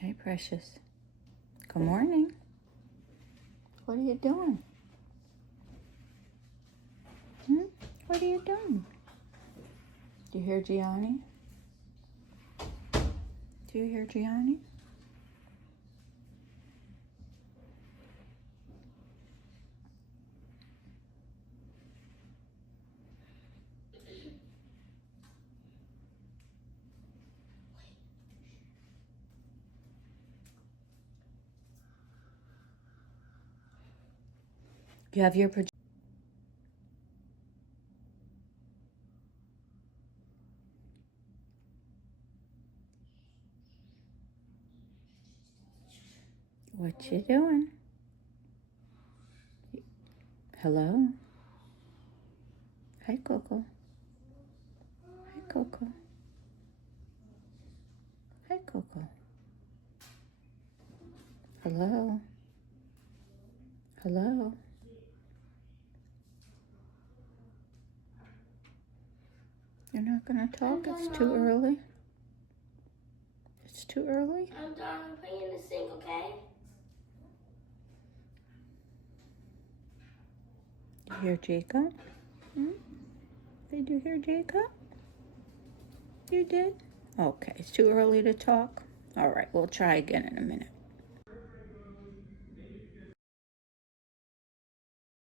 Hey, precious. Good morning. What are you doing? What are you doing? Do you hear Gianni? Do you hear Gianni? You have your What you doing? Hello? Hi, Coco. Hi, Coco. Hi, Coco. Hello? Hello? You're not going to talk? It's too early? It's too early? I'm done. I'm playing the sing, okay? You hear Jacob? Did you hear Jacob? You did? Okay, it's too early to talk? All right, we'll try again in a minute.